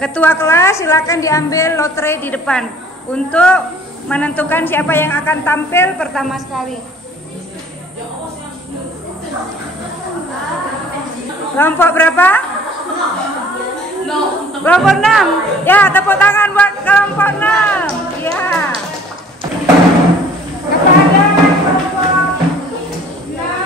Ketua kelas silakan diambil lotre di depan untuk menentukan siapa yang akan tampil pertama sekali. Kelompok berapa? Kelompok 6. Ya, tepuk tangan buat kelompok 6. Ya. Kepada kelompok 6.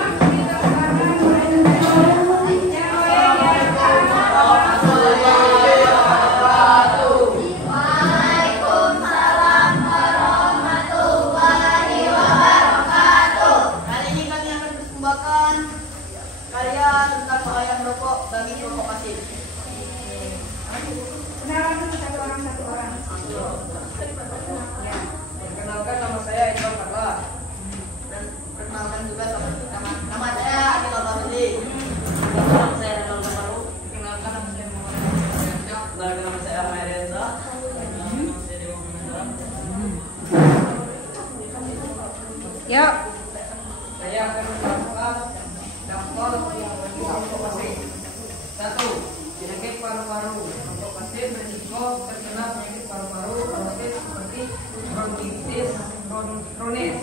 Yuk. Saya akan membuka daftar yang kelompok pasien. 1. Penyakit paru-paru. Kelompok pasien berisiko terkena penyakit paru-paru seperti bronkitis kronis.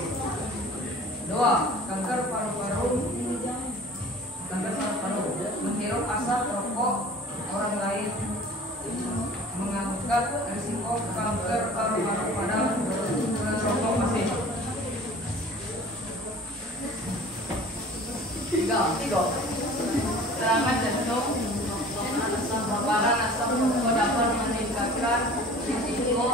2. Kanker paru-paru. Menghirup asap rokok orang lain mengangkat risiko kanker paru-paru pada kelompok pasien. 3. Serangan jantung. Paparan asap rokok dapat meningkatkan risiko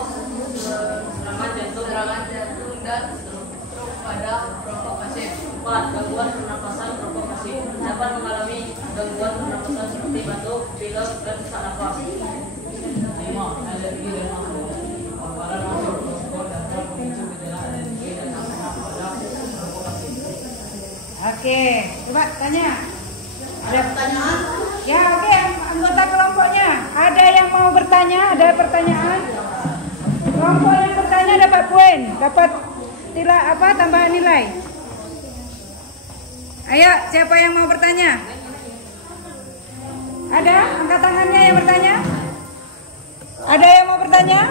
serangan jantung dan stroke pada perokok pasien. 4. Gangguan pernapasan perokok pasien dapat mengalami gangguan pernapasan seperti batuk, pilek, dan sesak nafas. 5. Alergi dan asma. Paparan asap rokok dapat memicu gejala alergi dan asma pada perokok pasien. Oke, coba tanya. Ada pertanyaan? Ya, oke, anggota kelompoknya. Ada yang mau bertanya? Ada pertanyaan? Kelompok yang bertanya dapat poin, dapat tambahan nilai. Ayo, siapa yang mau bertanya? Ada? Angkat tangannya yang bertanya. Ada yang mau bertanya?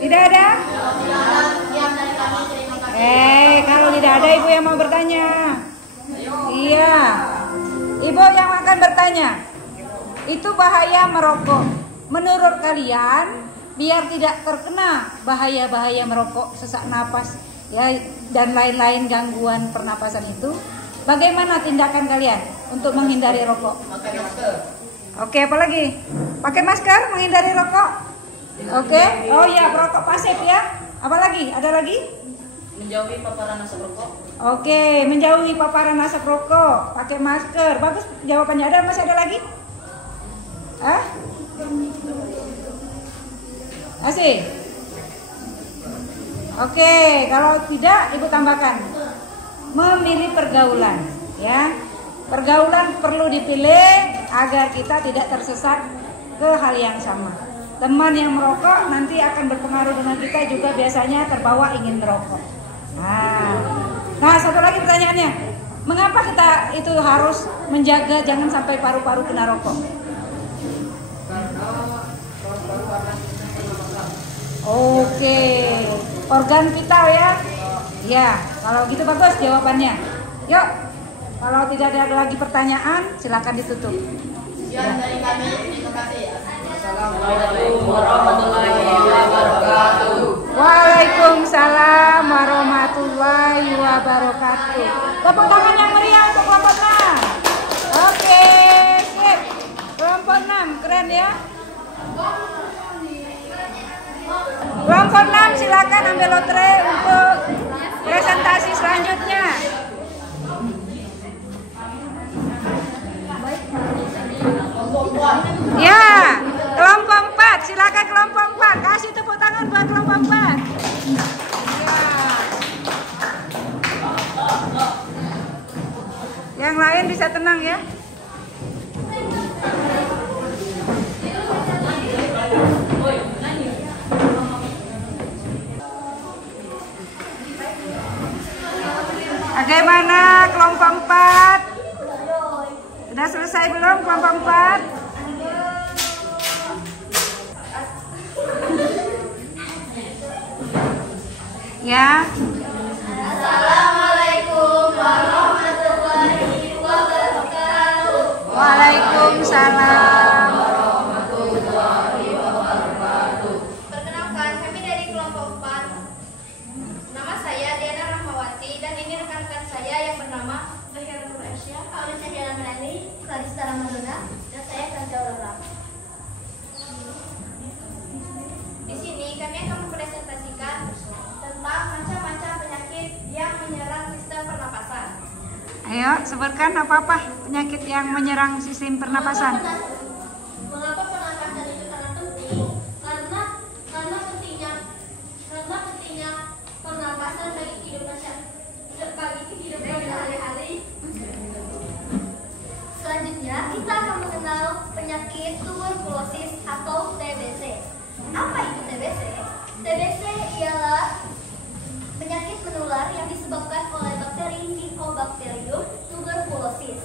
Tidak ada? Kalau tidak ada ibu yang mau bertanya. Iya, ibu yang akan bertanya. Itu bahaya merokok. Menurut kalian, biar tidak terkena bahaya-bahaya merokok, sesak napas, ya, dan lain-lain gangguan pernapasan itu, bagaimana tindakan kalian untuk menghindari rokok? Pakai masker. Oke, apa lagi? Pakai masker, menghindari rokok. Oke. Oh iya, perokok pasif ya. Apa lagi? Ada lagi? Menjauhi paparan asap rokok. Oke, menjauhi paparan asap rokok, pakai masker. Bagus jawabannya. Masih ada lagi? Masih? Oke, kalau tidak ibu tambahkan memilih pergaulan, ya. Pergaulan perlu dipilih agar kita tidak tersesat ke hal yang sama. Teman yang merokok nanti akan berpengaruh dengan kita juga, biasanya terbawa ingin merokok. Nah, satu lagi pertanyaannya, mengapa kita itu harus menjaga jangan sampai paru-paru kena rokok? Karena paru-paru ada pernapasan. Oke, organ vital ya. Ya, kalau gitu bagus jawabannya. Yuk, kalau tidak ada lagi pertanyaan, silakan ditutup. Sekian dari kami, terima kasih. Assalamualaikum warahmatullahi wabarakatuh. Waalaikumsalam warahmatullahi wabarakatuh. Tepuk tangan yang meriah untuk kelompok 6. Oke, sip. Kelompok 6, keren ya. Kelompok 6 silakan ambil lotre untuk presentasi selanjutnya. Ya, kelompok 4, silakan kelompok 4. Kasih tepuk tangan buat kelompok 4. Ya. Yang lain bisa tenang ya. Bagaimana kelompok 4? Sudah selesai belum kelompok 4? Ya. Assalamualaikum warahmatullahi wabarakatuh. Waalaikumsalam. Perkenalkan, kami dari kelompok 4. Nama saya Diana Rahmawati dan ini rekan-rekan saya yang bernama Zahira Nur Aisyah, Aulia Syahriana Melani, Clarissa Ramadona, dan saya Kanza Aurora. Di sini kami akan mempresentasikan tentang macam-macam penyakit yang menyerang sistem pernapasan. Ayo sebutkan apa-apa penyakit yang menyerang sistem pernapasan. Mengapa pernapasan itu sangat penting? Karena pentingnya pernapasan bagi kehidupan sehari-hari. Selanjutnya kita akan mengenal penyakit tuberkulosis atau TBC. Apa itu TBC? TBC ialah penyakit menular yang disebabkan oleh bakteri Mycobacterium tuberculosis.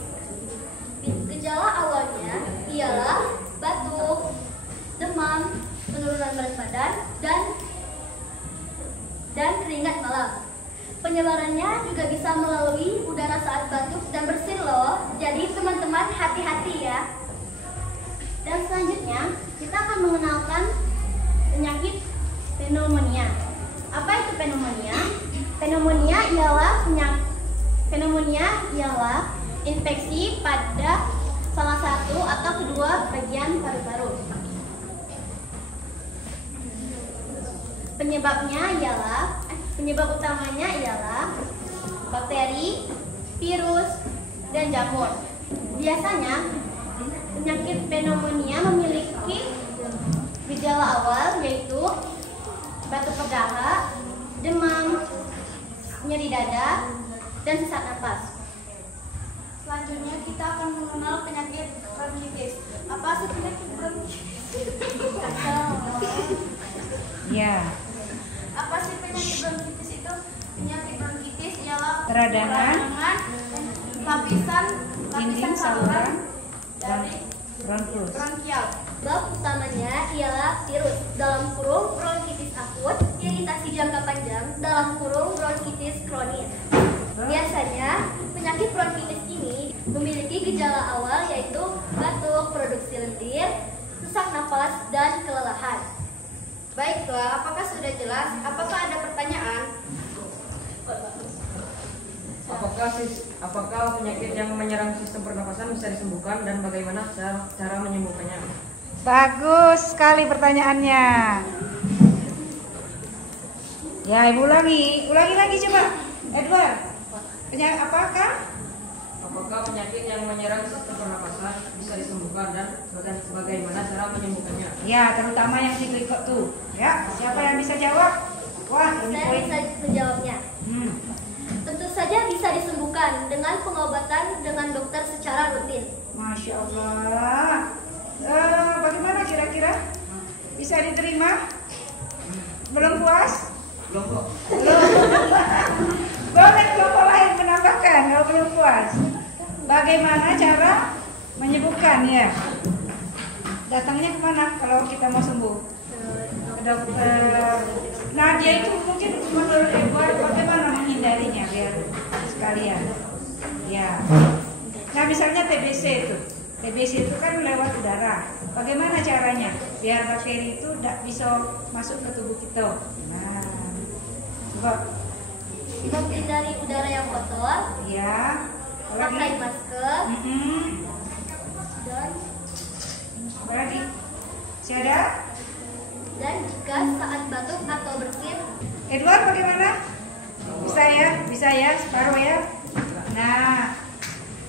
Gejala awalnya ialah batuk, demam, penurunan berat badan, dan keringat malam. Penyebarannya juga bisa melalui udara saat batuk dan bersin loh. Jadi teman-teman hati-hati ya. Dan selanjutnya kita akan mengenalkan penyakit pneumonia. Apa itu pneumonia? Pneumonia ialah infeksi pada salah satu atau kedua bagian paru-paru. Penyebab utamanya ialah bakteri, virus, dan jamur. Biasanya penyakit pneumonia memiliki gejala awal yaitu batuk berdarah, demam, nyeri dada, dan sesak napas. Selanjutnya kita akan mengenal penyakit bronkitis. Apa sih penyakit bronkitis? Ya. Apa sih penyakit bronkitis itu? Penyakit bronkitis ialah Peradangan lapisan dinding saluran dari bronkus. bronkial. Sebab utamanya ialah virus dalam kurung bronkitis akut, iritasi jangka panjang dalam kurung bronkitis kronis. Biasanya penyakit bronkitis ini memiliki gejala awal yaitu batuk, produksi lendir, sesak napas, dan kelelahan. Baiklah, apakah sudah jelas? Apakah ada pertanyaan? Apakah penyakit yang menyerang sistem pernapasan bisa disembuhkan dan bagaimana cara menyembuhkannya? Bagus sekali pertanyaannya. Ya, Ibu ulangi lagi coba. Edward, Apakah penyakit yang menyerang sistem pernapasan bisa disembuhkan dan bagaimana cara menyembuhkannya? Ya, terutama yang ikut tuh. Ya, siapa yang bisa jawab? Wah, ini Saya poin. bisa menjawabnya. Tentu saja bisa disembuhkan dengan pengobatan dengan dokter secara rutin. Masya Allah. Bagaimana kira-kira? Bisa diterima? Belum puas? Belum kok. Boleh kelompok lain menambahkan kalau belum puas. Bagaimana cara menyembuhkan ya? Datangnya kemana kalau kita mau sembuh? Ke dokter. Nah, dia itu mungkin menurut Edward bagaimana menghindarinya biar sekalian. Ya. Nah, misalnya TBC itu. TBC itu kan lewat udara. Bagaimana caranya biar bakteri itu tidak bisa masuk ke tubuh kita? Nah, coba. Menghindari udara yang kotor, Ya. pakai masker, dan Apa lagi? Masih ada? jika saat batuk atau bersin. Edward bagaimana? Bisa ya, separuh ya. Nah,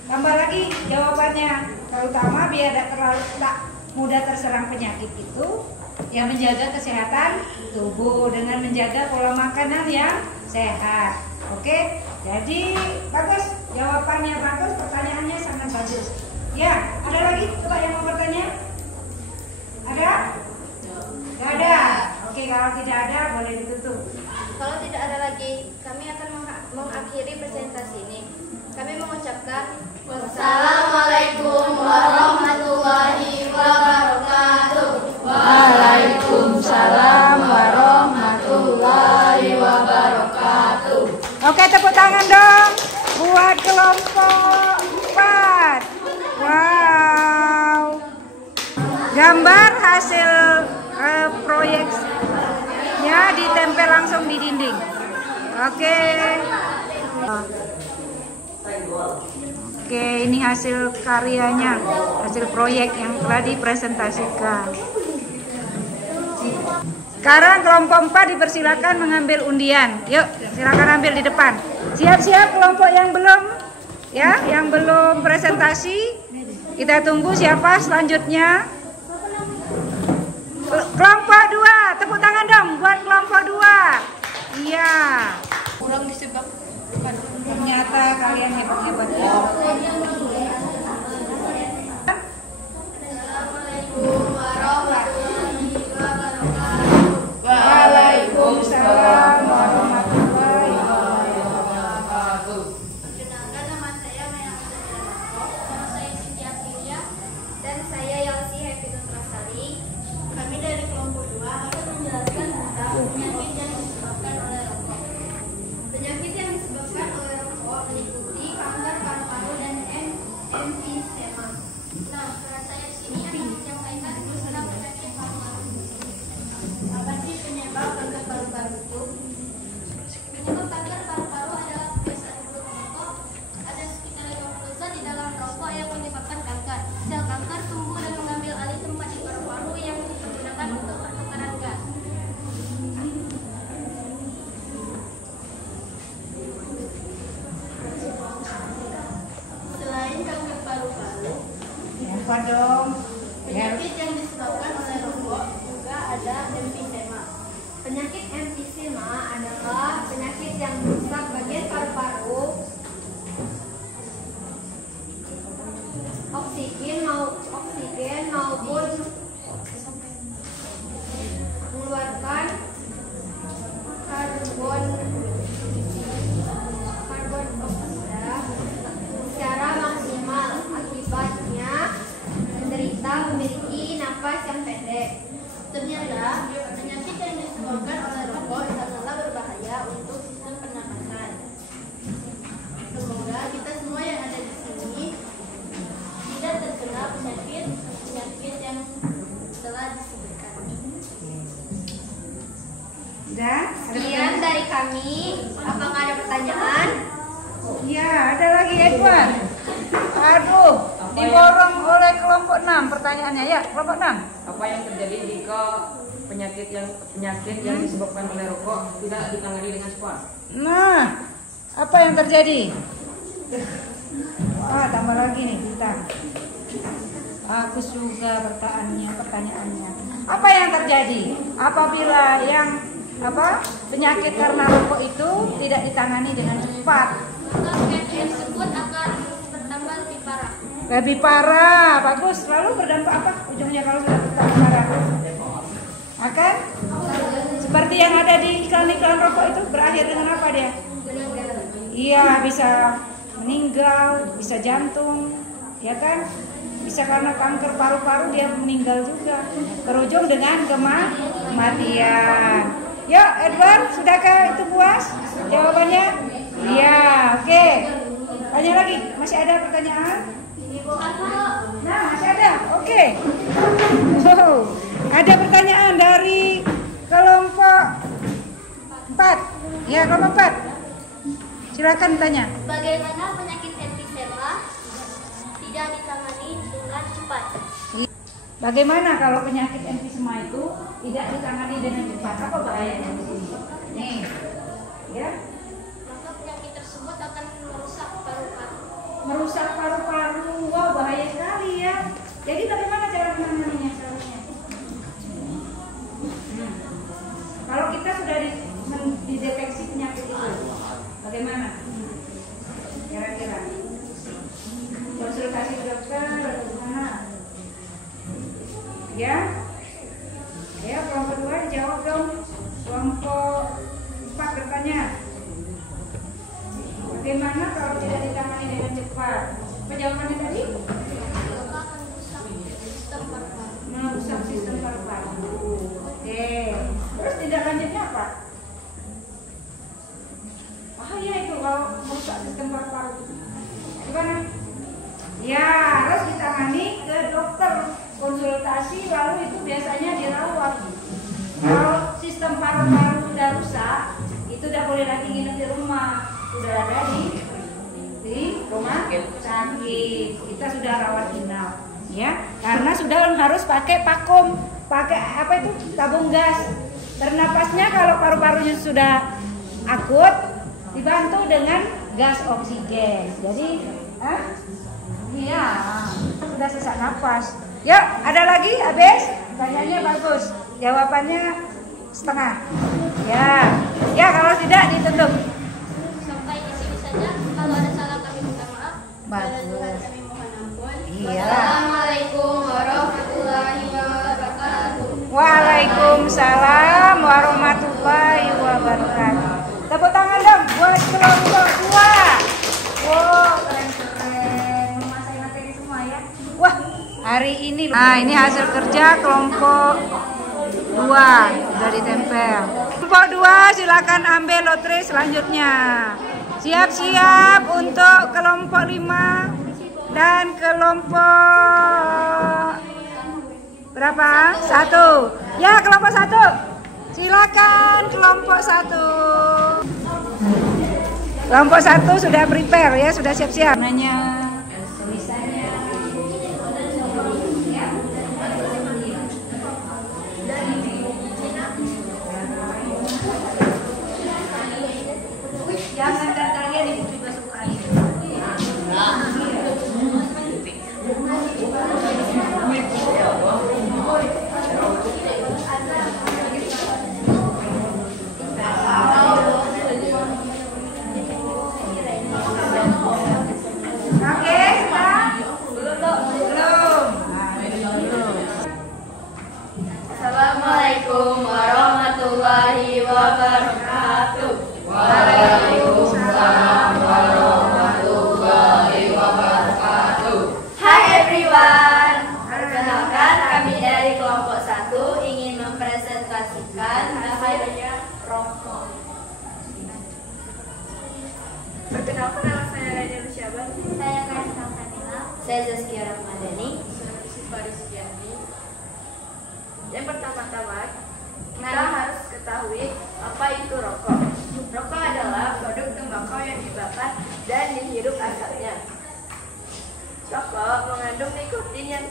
tambah lagi jawabannya. Terutama biar tak mudah terserang penyakit itu, yang menjaga kesehatan tubuh dengan menjaga pola makanan yang sehat. Oke, jadi bagus jawabannya, bagus, pertanyaannya sangat bagus. Ya, ada lagi? Coba yang mau bertanya? Ada? Tidak ada. Oke, kalau tidak ada boleh ditutup. Kalau tidak ada lagi, kami akan mengakhiri presentasi ini. Kami mengucapkan Wassalamualaikum warahmatullahi wabarakatuh. Waalaikumsalam warahmatullahi wabarakatuh. Gambar hasil proyeknya ditempel langsung di dinding. Oke. Oke, ini hasil karyanya, hasil proyek yang telah dipresentasikan. Sekarang kelompok 4 dipersilakan mengambil undian. Yuk, silakan ambil di depan. Siap-siap kelompok yang belum, ya, yang belum presentasi. Kita tunggu siapa selanjutnya. Kelompok 2, tepuk tangan dong buat kelompok 2. Iya. Kurang disebabkan. Ternyata kalian hebat-hebat ya. Assalamualaikum warahmatullahi wabarakatuh. Waalaikumsalam warahmatullahi Wabarakatuh. Perkenalkan, nama saya Maya nama saya Siti Aprilia, dan saya Yalsi Hepitun Prasari. Kami dari kelompok 2 akan menjelaskan tentang penyakit yang disebabkan oleh rokok. Penyakit yang disebabkan oleh rokok meliputi kanker paru-paru dan emfisema. Nah, peran saya di sini akan menyampaikan tentang penyakit paru-paru. Apa sih penyebab kanker paru-paru itu? Penyebab kanker paru-paru adalah kebiasaan buruk merokok. Ada sekitar 50 zat di dalam rokok yang menyebabkan kanker. Sel kanker tumbuh dan mengambil alih tempat di paru-paru yang digunakan untuk pertukaran gas. Selain kanker paru-paru, Apa dong? Ya. penyakit yang disebabkan oleh rokok juga ada emfisema. Penyakit emfisema adalah penyakit yang merusak bagian paru-paru. Oksigen maupun mengeluarkan karbon dioksida secara maksimal. Akibatnya penderita memiliki napas yang pendek. Ternyata penyakit yang disebabkan oleh rokok sangatlah berbahaya untuk sistem pernapasan. Semoga kita semua yang ada di sini tidak terkena penyakit yang telah disebutkan. Udah? Sekian dari kami. Apakah ada pertanyaan? Iya, ada lagi Edward. Aduh, diborong oleh kelompok 6 pertanyaannya. Ya, kelompok 6. Apa yang terjadi jika penyakit yang disebabkan oleh rokok tidak ditangani dengan cepat? Nah, apa yang terjadi? Wah, tambah lagi nih kita. Bagus juga pertanyaannya. Apa yang terjadi apabila penyakit karena rokok itu tidak ditangani dengan cepat? Maka penyakit tersebut akan bertambah lebih parah. Lebih parah, bagus. Lalu berdampak apa ujungnya kalau sudah bertambah parah? Akan seperti yang ada di iklan-iklan rokok itu, berakhir dengan apa dia? Iya, bisa meninggal, bisa jantung, ya kan? Bisa karena kanker paru-paru dia meninggal juga. Berujung dengan kematian. Yuk, Edward, sudahkah itu puas jawabannya? Iya, oke. Tanya lagi, masih ada pertanyaan? Nah, masih ada. Oke. Wow. Ada pertanyaan dari kelompok 4. Ya, kelompok 4. Silakan tanya. Bagaimana penyakit emfisema tidak ditangani dengan cepat? Bagaimana kalau penyakit emfisema itu tidak ditangani dengan cepat? Apa bahayanya di sini? Nih. Ya. Maka penyakit tersebut akan merusak paru-paru. Merusak paru-paru. Wow, bahaya sekali ya. Jadi bagaimana cara menanganinya seharusnya? Kalau kita sudah dideteksi penyakit itu, bagaimana? Kira-kira konsultasi dokter atau gimana? Ya? Ayo kelompok 2 dijawab dong. Kelompok 4 bertanya. Bagaimana kalau tidak ditangani dengan cepat? Apa jawabannya tadi? Maka akan merusak sistem paru-paru. Merusak sistem paru-paru. Oke. Terus tindak lanjutnya apa? Bahaya itu kalau merusak sistem paru-paru. Gimana? Ya, harus ditangani ke dokter, konsultasi operasi lalu itu biasanya dirawat. Kalau sistem paru-paru udah rusak, itu udah boleh lagi nginep di rumah, sudah ada di rumah sakit. Kita sudah rawat inap, ya, karena sudah harus pakai vakum, pakai apa itu tabung gas. Bernapasnya kalau paru-parunya sudah akut, dibantu dengan gas oksigen. Jadi, iya, sudah sesak napas. Yuk, ada lagi habis? Tanyanya bagus, jawabannya setengah. Ya kalau tidak ditutup. Sampai di sini saja. Kalau ada salah kami minta maaf. Bagus. Pada Tuhan kami mohon ampun. Iya. Assalamualaikum warahmatullahi wabarakatuh. Waalaikumsalam warahmatullahi wabarakatuh. Tepuk tangan dong buat kelompok 2. Wow, keren-keren. Menguasai materi semua ya. Wah, hari ini. Nah, ini hasil kerja kelompok 2 sudah ditempel. Kelompok 2 silakan ambil lotre selanjutnya. Siap-siap untuk kelompok 5 dan kelompok berapa? 1. Ya, kelompok 1. Silakan kelompok 1. Kelompok 1 sudah prepare ya, sudah siap-siap. Nanya tulisannya. Jangan dan kalian ibu juga suka ini. Oke, sudah? Belum. Assalamualaikum warahmatullahi wabarakatuh. Waalaikumsalam warahmatullahi wabarakatuh. Hai everyone, perkenalkan kami dari kelompok 1 ingin mempresentasikan hasilnya rokok. Perkenalkan, nama saya Rani Rusyaban. Saya Kaisa Kamila. Saya Zaskia Rahmadani. Yang pertama-tama, kita harus ketahui apa itu rokok. Rokok adalah produk tembakau yang dibakar dan dihirup asapnya. Rokok mengandung nikotin yang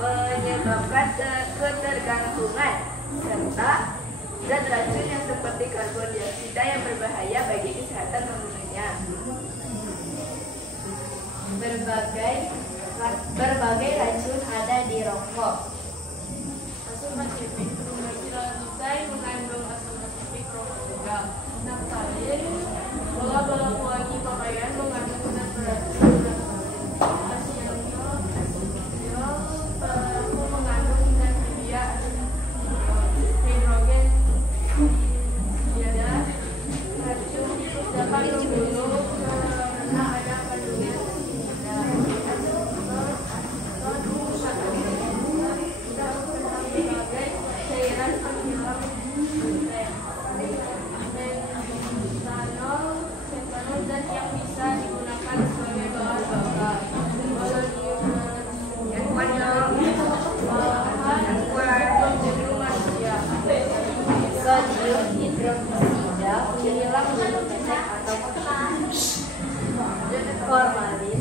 menyebabkan ketergantungan serta zat racun yang seperti karbon dioksida yang berbahaya bagi kesehatan penggunanya. Berbagai racun ada di rokok. Asam asipik bermetilanutai mengandung asam asipik rokok juga. Naftalin, bola-bola pewangi pakaian mengandung zat beracun naftalin. Asianol, pelaku mengandung zat kimia hidrogen tiada racun dapat membunuh karena ada kandungan cairan penghilang metanol zat yang bisa digunakan sebagai bahan bakar. Pembunuh manusia. Sodium hidroksida penyilang bulu pesek atau formalin.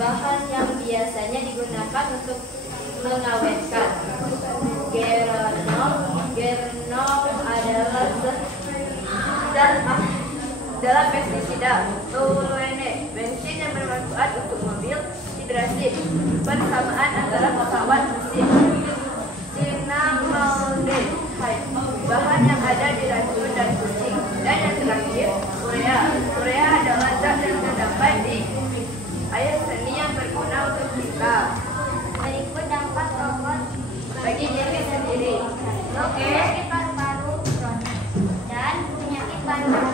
Bahan yang biasanya digunakan untuk mengawetkan. Geranol adalah zat dalam pestisida. Toluene, bensin yang bermanfaat untuk mobil. Hidrasin, persamaan antara pesawat mesin. Cinnamaldehyde, bahan yang ada di racun dan kucing. Dan yang terakhir, urea. Urea adalah zat yang terdapat di air seni yang berguna untuk kita. Berikut dampak rokok Bagi diri sendiri. penyakit paru-paru kronis dan penyakit paru-paru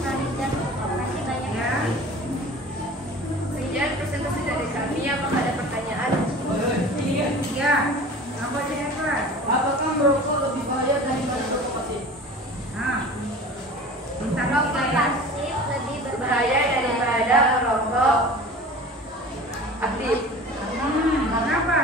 kronis dan masih banyak lagi. Sekian presentasi dari kami. Apakah ada pertanyaan? Iya. Apa dia kelas? Apakah merokok lebih bahaya daripada rokok pasif? Nah. Minta Rokok kita ya. pasif lebih Bahaya berbahaya daripada merokok aktif. Kenapa?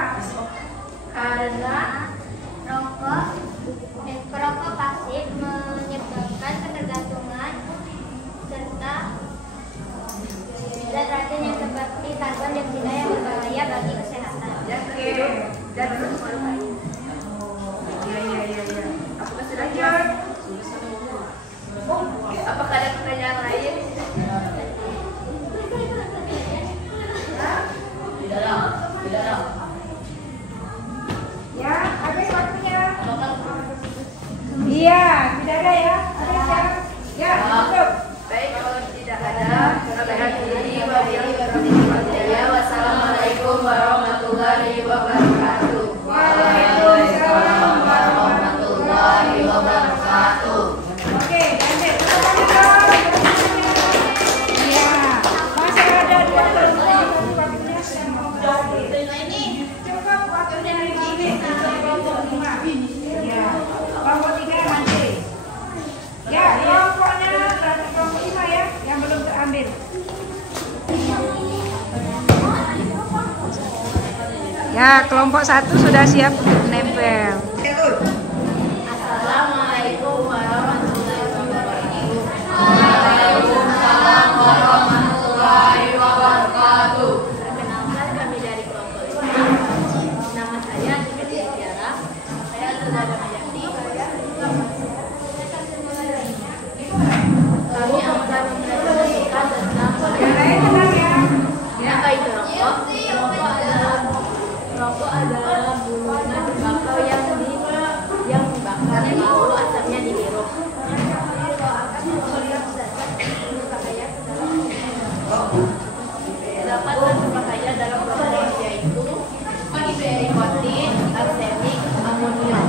dan melukai. Iya. Apakah sudah jelas? Apakah ada pertanyaan lain? Tidak. Ya, habis waktunya. Iya, tidak ada ya. Habis ya. Ya, tutup. Baik, kalau tidak ada, kami akhiri. Wassalamualaikum warahmatullahi wabarakatuh. Waalaikumsalam warahmatullahi wabarakatuh. Oke, lanjut. Tepuk tangan dong. Iya, masih ada 2 kelompok waktunya yang mau berakhir. Cukup waktunya hari ini sampai kelompok 5. Iya, kelompok 3 nanti. Ya, kelompoknya berarti kelompok 5 ya, yang belum terambil. Ya, kelompok 1 sudah siap untuk menempel. Assalamualaikum warahmatullahi wabarakatuh. Waalaikumsalam warahmatullahi wabarakatuh. Perkenalkan, kami dari kelompok 5. Nama saya Tika Tiara. Saya sudah Damayanti. Kami akan mempresentasikan tentang apa itu rokok. Rokok adalah bulunan tembakau yang dibakar, lalu asapnya dihirup. Terdapat satu bahaya dalam rokok, yaitu nikotin, arsenik, amonium.